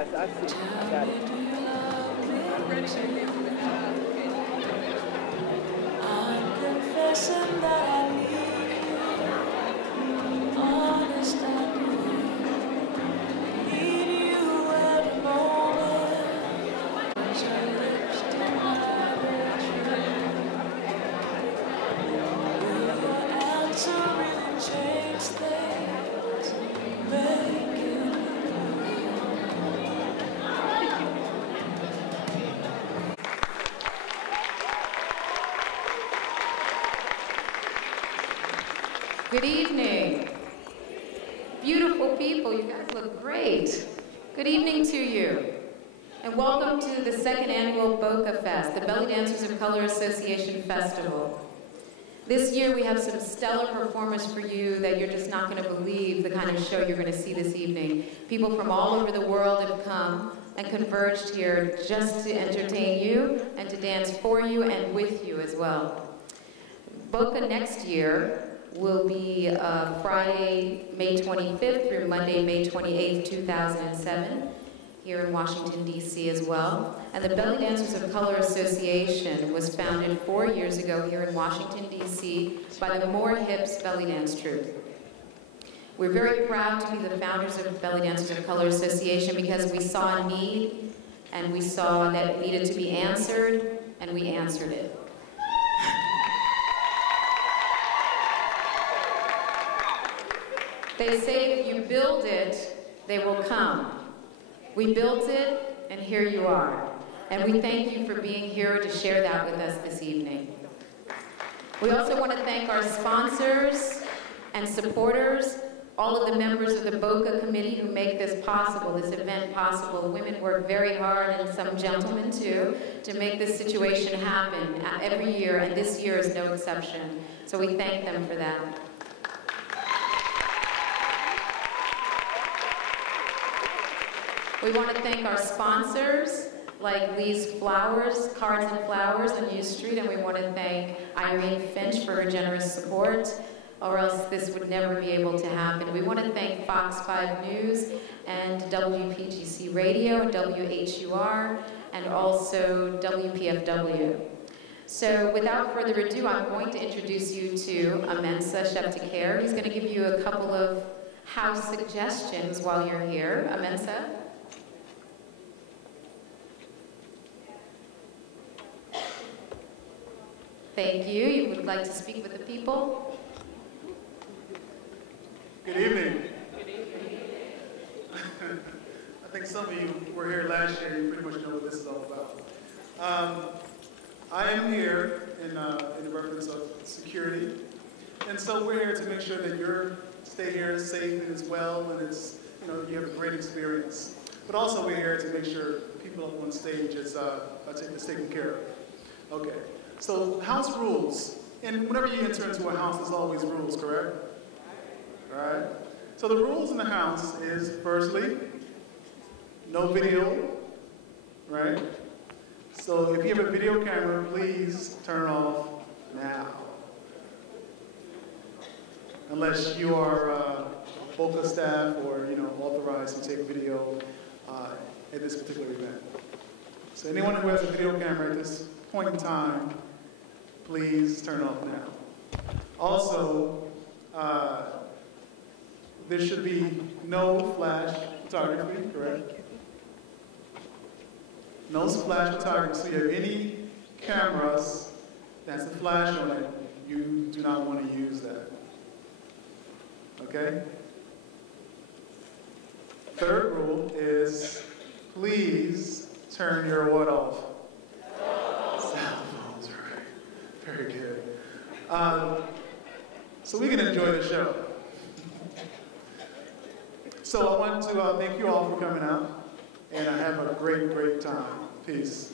Yes, I see. I got it. I'm confessing that I need you, honest I need you every moment. As your lips deny the truth, will your answer really change things, make it Good evening. Beautiful people, you guys look great. Good evening to you. And welcome to the second annual BOCA Fest, the Belly Dancers of Color Association Festival. This year we have some stellar performers for you that you're just not going to believe the kind of show you're going to see this evening. People from all over the world have come and converged here just to entertain you and to dance for you and with you as well. BOCA next year will be Friday, May 25th through Monday, May 28th, 2007, here in Washington, D.C. as well. And the Belly Dancers of Color Association was founded 4 years ago here in Washington, D.C. by the More Hips Belly Dance Troupe. We're very proud to be the founders of Belly Dancers of Color Association because we saw a need, and we saw that it needed to be answered, and we answered it. They say if you build it, they will come. We built it, and here you are. And we thank you for being here to share that with us this evening. We also want to thank our sponsors and supporters, all of the members of the BOCA committee who make this possible, this event possible. Women work very hard, and some gentlemen too, to make this situation happen every year, and this year is no exception. So we thank them for that. We want to thank our sponsors, like Lee's Flowers, Cards and Flowers on U Street, and we want to thank Irene Finch for her generous support, or else this would never be able to happen. We want to thank Fox 5 News and WPGC Radio and WHUR, and also WPFW. So without further ado, I'm going to introduce you to Amensa Sheftakir. He's going to give you a couple of house suggestions while you're here. Amensa? Thank you. You would like to speak with the people? Good evening. Good evening. I think some of you were here last year. You pretty much know what this is all about. I am here in reference of security, and so we're here to make sure that you stay here safe and as well, and it's, you have a great experience. But also we're here to make sure people up on stage is taken care of. Okay. So house rules, and whenever you enter into a house, there's always rules, correct? All right. So the rules in the house is, firstly, no video, right? So if you have a video camera, please turn off now. Unless you are BOCA staff or authorized to take video at this particular event. So anyone who has a video camera at this point in time, please turn off now. Also, there should be no flash photography, correct? No flash photography. So if you have any cameras that has a flash on it, you do not want to use that. Okay? Third rule is, please turn your what off? Cell phones, right? Very good. So we can enjoy the show. So I want to thank you all for coming out, and I have a great, great time. Peace.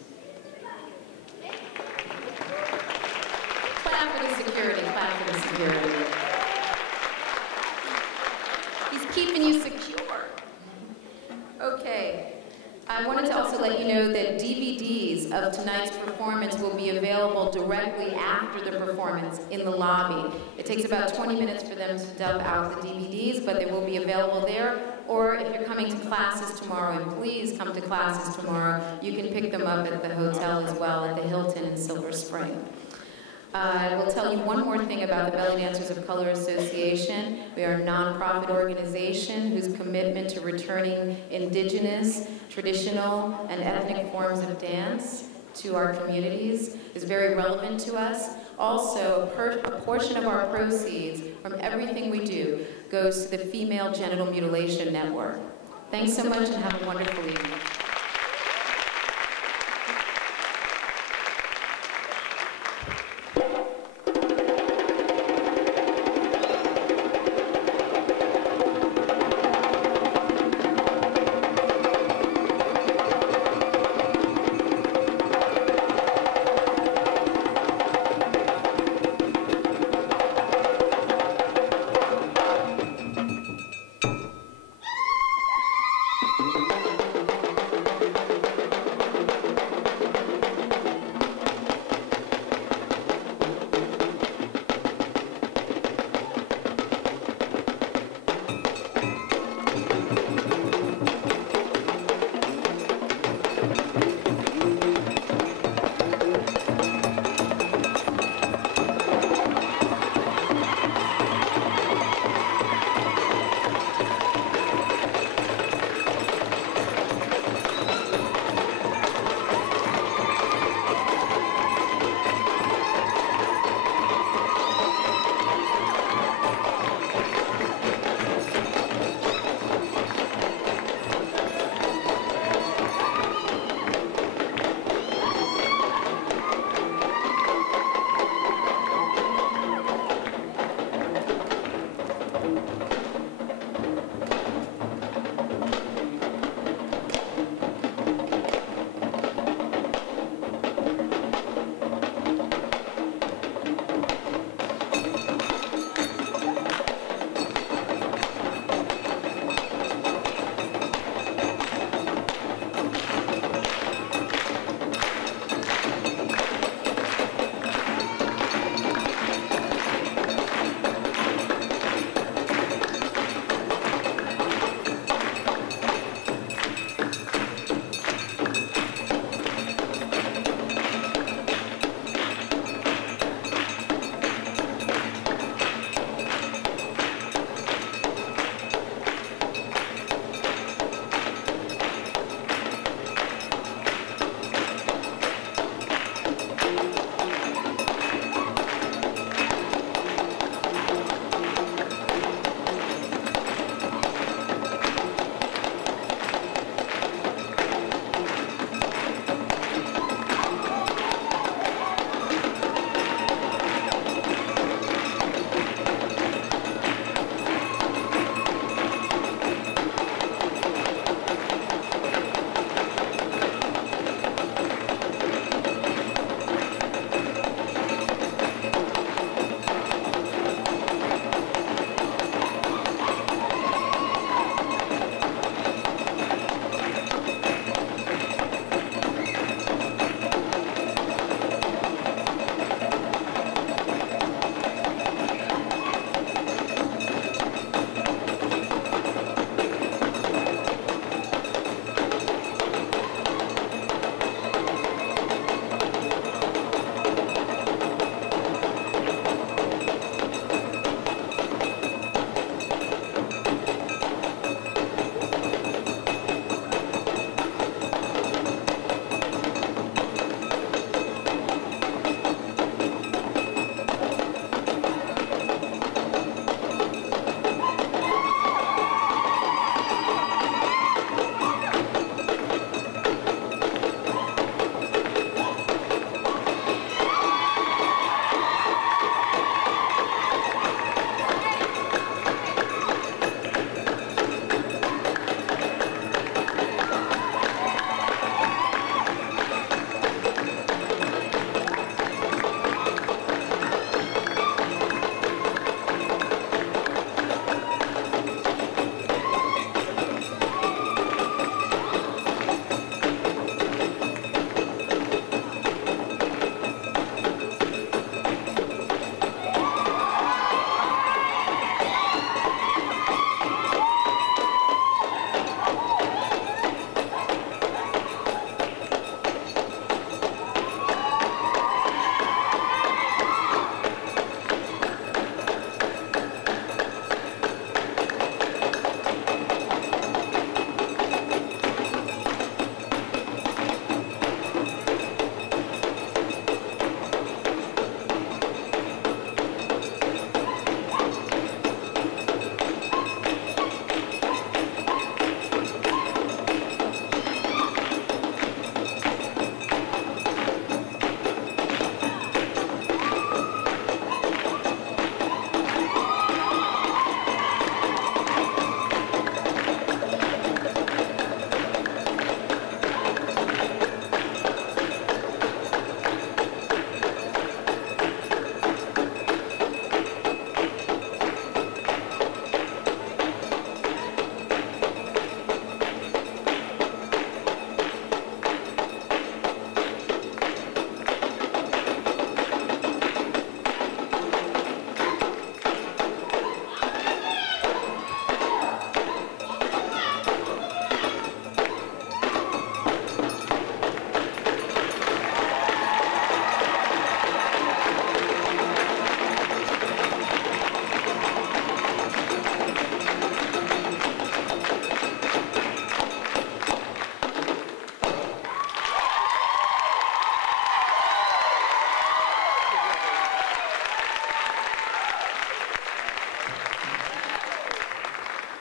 Clap for the security, clap for the security. He's keeping you secure. Okay. I wanted to also let you know that DVDs of tonight's performance will be available directly after the performance in the lobby. It takes about 20 minutes for them to dub out the DVDs, but they will be available there. Or if you're coming to classes tomorrow, and please come to classes tomorrow, you can pick them up at the hotel as well, at the Hilton in Silver Spring. I will tell you one more thing about the Belly Dancers of Color Association. We are a nonprofit organization whose commitment to returning indigenous, traditional, and ethnic forms of dance to our communities is very relevant to us. Also, a portion of our proceeds from everything we do goes to the Female Genital Mutilation Network. Thanks so much and have a wonderful evening.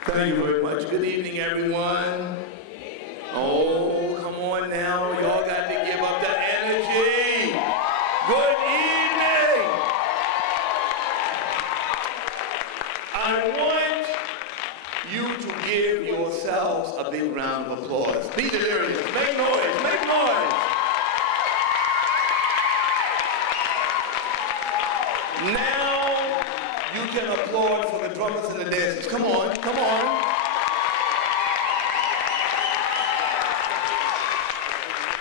Thank you very much. Good evening, everyone. Oh, come on now. Y'all got to give up the energy. Good evening. I want you to give yourselves a big round of applause. Be delirious. Make noise. Make noise. Now you can applaud for the drummers and the dancers. Come on, come on.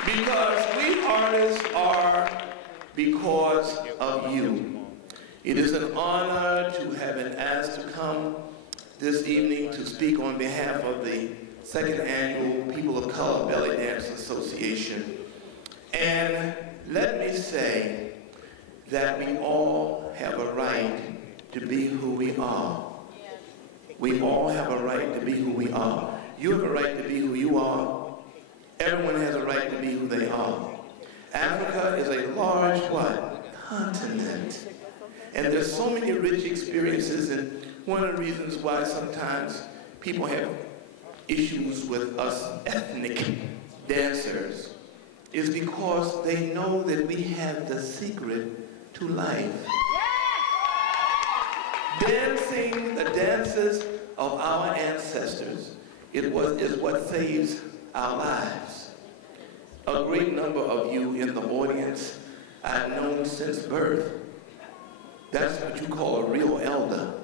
Because we artists are because of you. It is an honor to have been asked to come this evening to speak on behalf of the second annual People of Color Belly Dance Association. And let me say that we all have a right to be who we are. We all have a right to be who we are. You have a right to be who you are. Everyone has a right to be who they are. Africa is a large, what? Continent. And there's so many rich experiences, and one of the reasons why sometimes people have issues with us ethnic dancers is because they know that we have the secret to life. Dancing the dances of our ancestors is what saves our lives. A great number of you in the audience I've known since birth. That's what you call a real elder.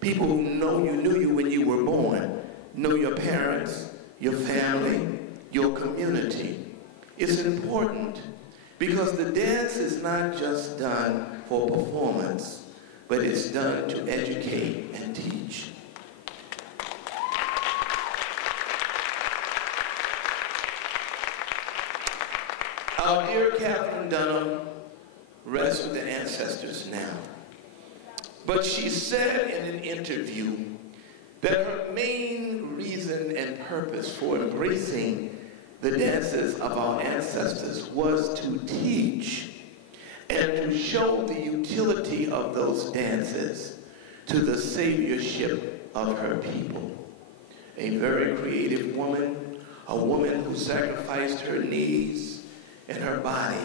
People who knew you when you were born, know your parents, your family, your community. It's important because the dance is not just done for performance, but it's done to educate and teach. Our dear Catherine Dunham rests with the ancestors now. But she said in an interview that her main reason and purpose for embracing the dances of our ancestors was to teach and to show the utility of those dances to the saviorship of her people. A very creative woman, a woman who sacrificed her knees and her body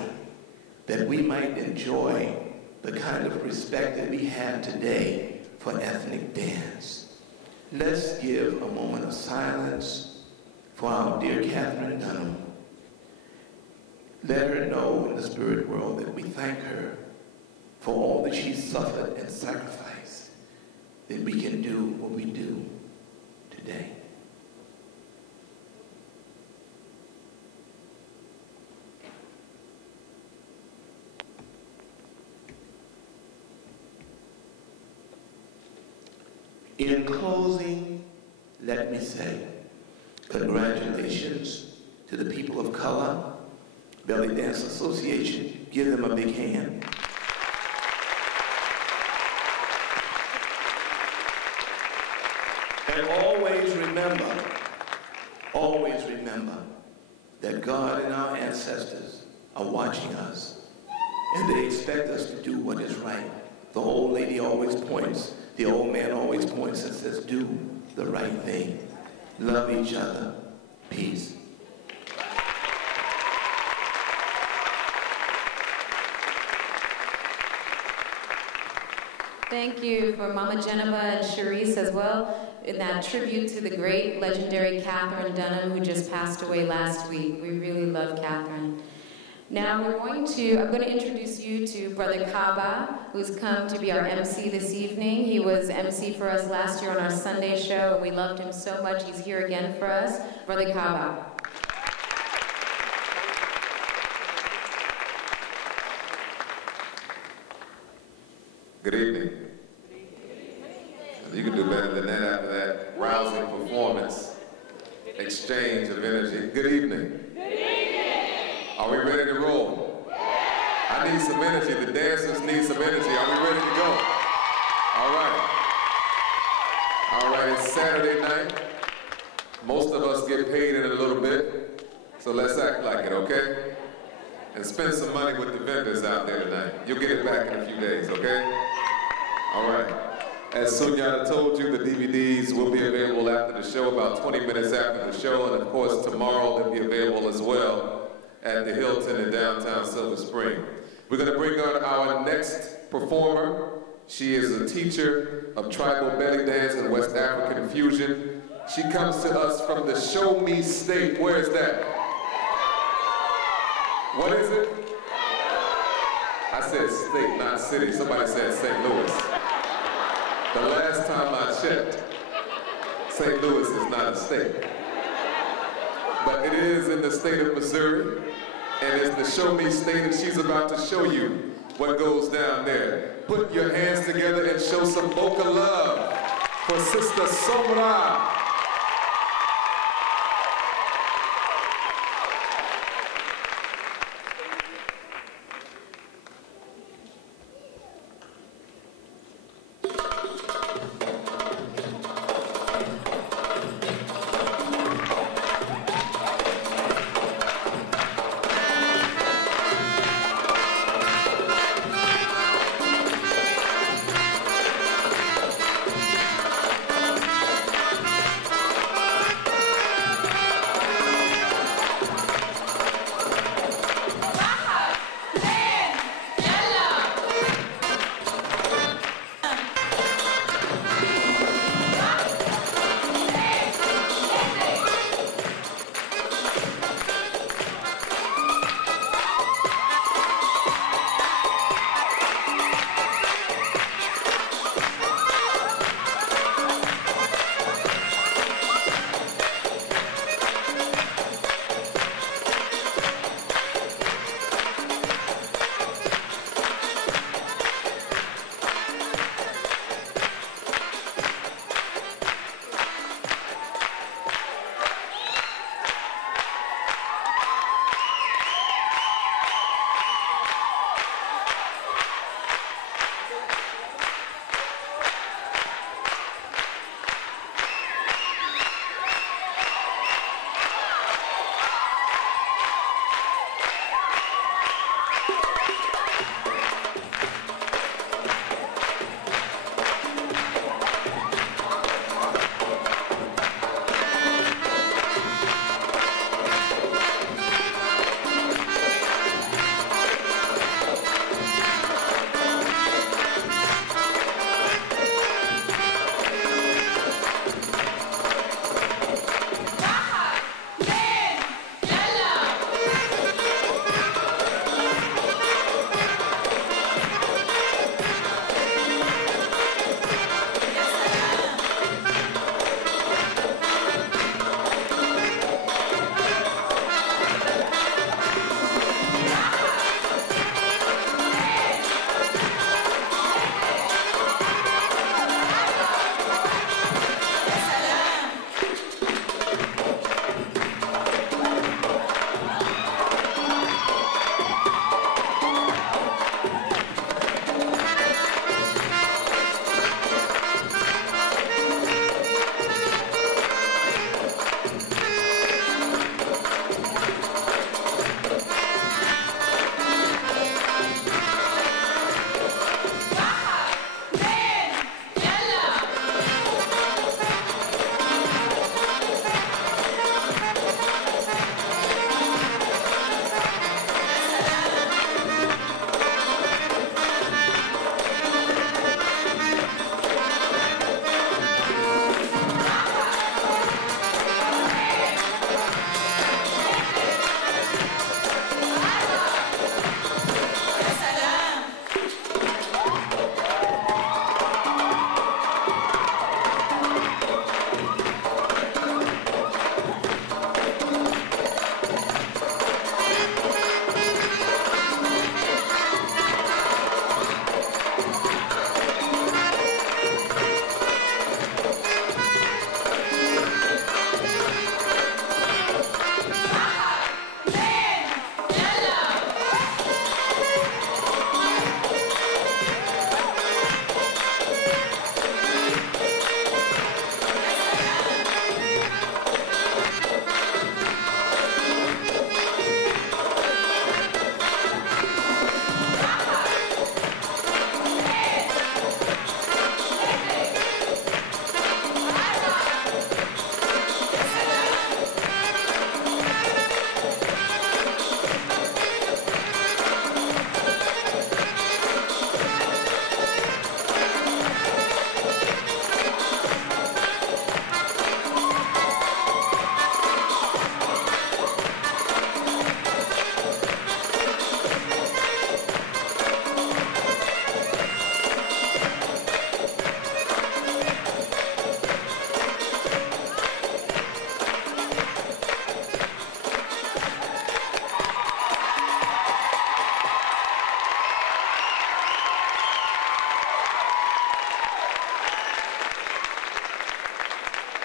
that we might enjoy the kind of respect that we have today for ethnic dance. Let's give a moment of silence for our dear Catherine Dunham. Let her know in the spirit world that we thank her for all that she suffered and sacrificed, that we can do what we do today. In closing, let me say congratulations to the People of Color Belly Dance Association. Give them a big hand. And always remember that God and our ancestors are watching us, and they expect us to do what is right. The old lady always points, the old man always points and says, do the right thing. Love each other. Peace. Thank you for Mama Geneva and Charisse as well, in that tribute to the great legendary Catherine Dunham, who just passed away last week. We really love Catherine. Now I'm going to introduce you to Brother Kaba, who's come to be our MC this evening. He was MC for us last year on our Sunday show, and we loved him so much. He's here again for us. Brother Kaba. Good evening. You can do better than that after that rousing performance, exchange of energy. Good evening. Good evening. Are we ready to roll? I need some energy. The dancers need some energy. Are we ready to go? All right. All right, it's Saturday night. Most of us get paid in a little bit, so let's act like it, okay? And spend some money with the vendors out there tonight. You'll get it back in a few days, okay? All right. As Sunyata told you, the DVDs will be available after the show, about 20 minutes after the show, and of course tomorrow they'll be available as well at the Hilton in downtown Silver Spring. We're going to bring on our next performer. She is a teacher of tribal belly dance and West African fusion. She comes to us from the Show Me State. Where is that? What is it? I said state, not city. Somebody said St. Louis. The last time I checked, St. Louis is not a state. But it is in the state of Missouri, and it's the Show Me State, and she's about to show you what goes down there. Put your hands together and show some BOCA love for Sister Sombra.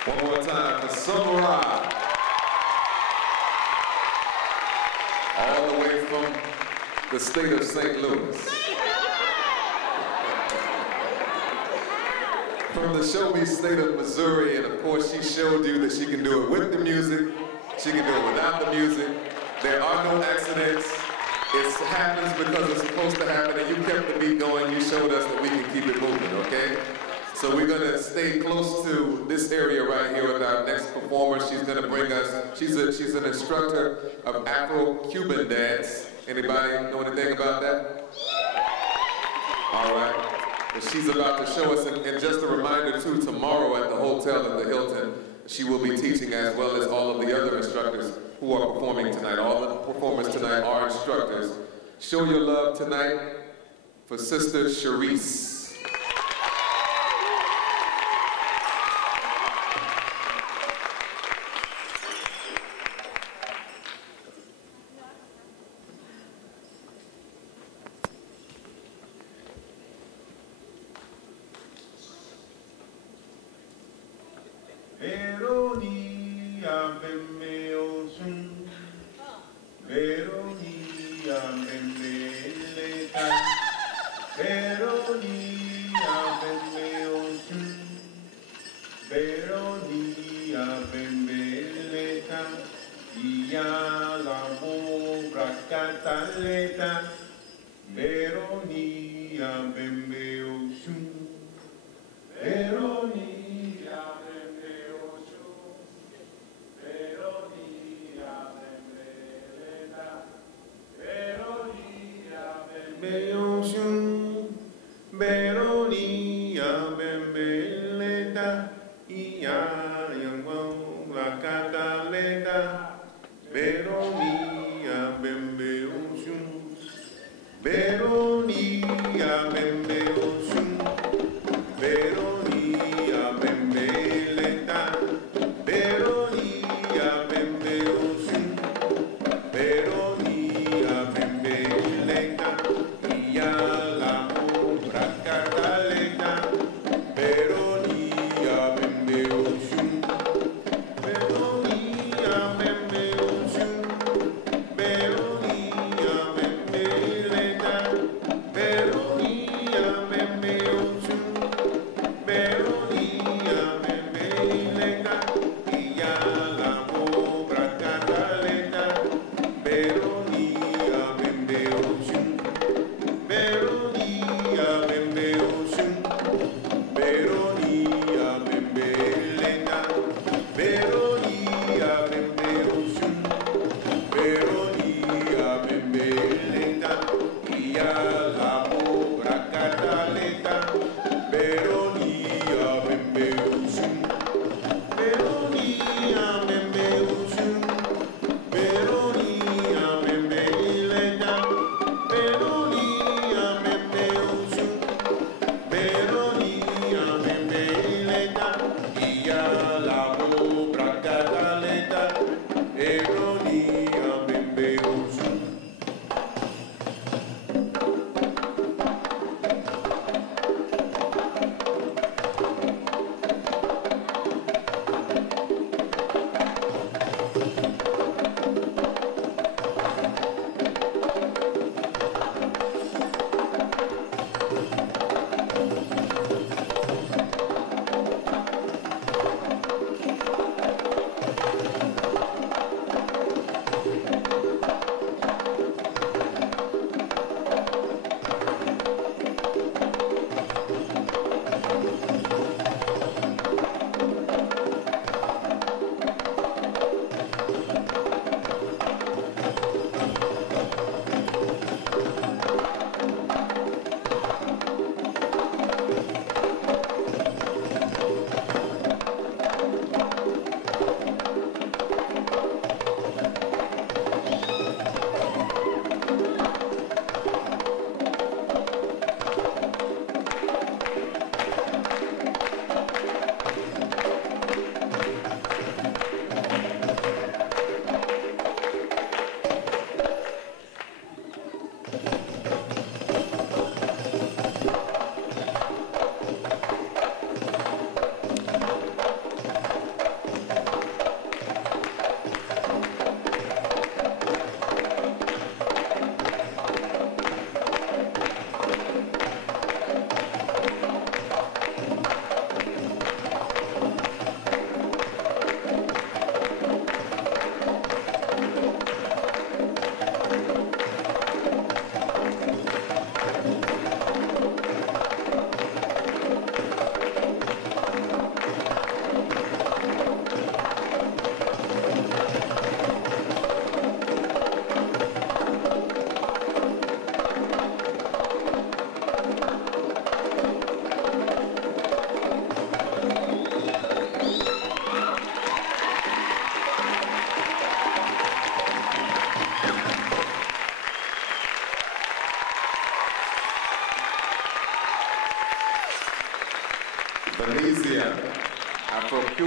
One more time for Samurai. All the way from the state of St. Louis. From the show me state of Missouri, and of course she showed you that she can do it with the music, she can do it without the music. There are no accidents. It happens because it's supposed to happen, and you kept the beat going. You showed us that we can keep it moving, okay? So we're gonna stay close to this area right here with our next performer. She's gonna bring us, she's an instructor of Afro-Cuban dance. Anybody know anything about that? All right. And she's about to show us, and just a reminder too, tomorrow at the hotel at the Hilton, she will be teaching as well as all of the other instructors who are performing tonight. All the performers tonight are instructors. Show your love tonight for Sister Sharice.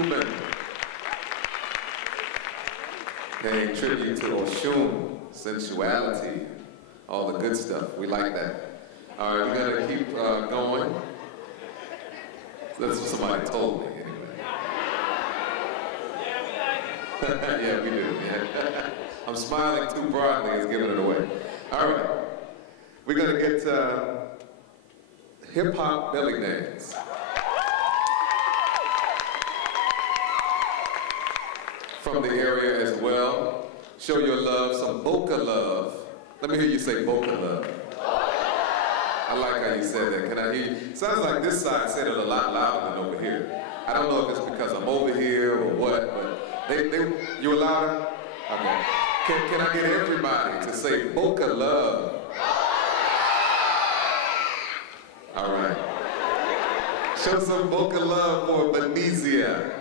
Cuban. Paying tribute to Oshun, sensuality, all the good stuff. We like that. All right, we're gonna keep going. That's what somebody told me, anyway. Yeah, we do. Yeah. I'm smiling too broadly, it's giving it away. All right, we're gonna get hip-hop belly dance. From the area as well. Show your love, some BOCA love. Let me hear you say BOCA love. I like how you said that. Can I hear you? Sounds like this side said it a lot louder than over here. I don't know if it's because I'm over here or what, but you were louder? Okay. Can I get everybody to say BOCA love? All right. Show some BOCA love for Venezia.